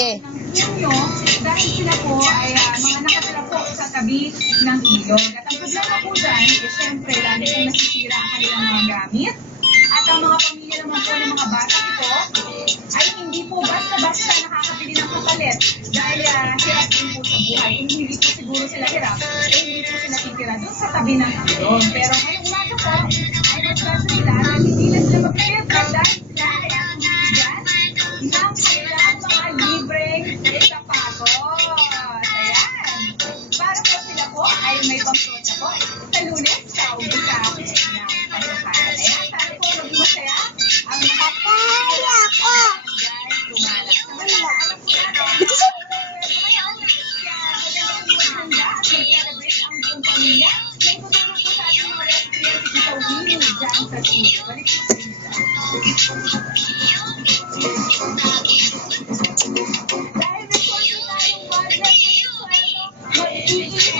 Okay. Punyo dahil sila po ay mga nakatira po sa tabi ng ilog. At ang problema po dyan, syempre, lagi pong nasisira ang kanilang mga gamit. At ang mga pamilya naman po ng mga bata ito ay hindi po basta-basta nakakabili ng kapalit dahil hirap din po sa buhay. Kung hindi po siguro sila hirap, hindi po sila titira doon sa tabi ng ilog. Pero ngayong umaga po, ay nagsaso nila na hindi na sila mag-libre dahil sila ay ang bibigyan ng kanilang mga libreng sapatos. Ayan. Para po sila po ay may pangkota po sa Lunes sa umpisa ng pasukan. Ayan. Sana po maging masaya ang mga pamilya ko. Dahil lumala. Samantala, alam po natin, mag-celebrate ang buong pamilya. May tutulong po sa ating mga recipients si Tita Winnie dyan sa studio. Balik po sa inyo. Dahil may konti tayong budget, mag-iinit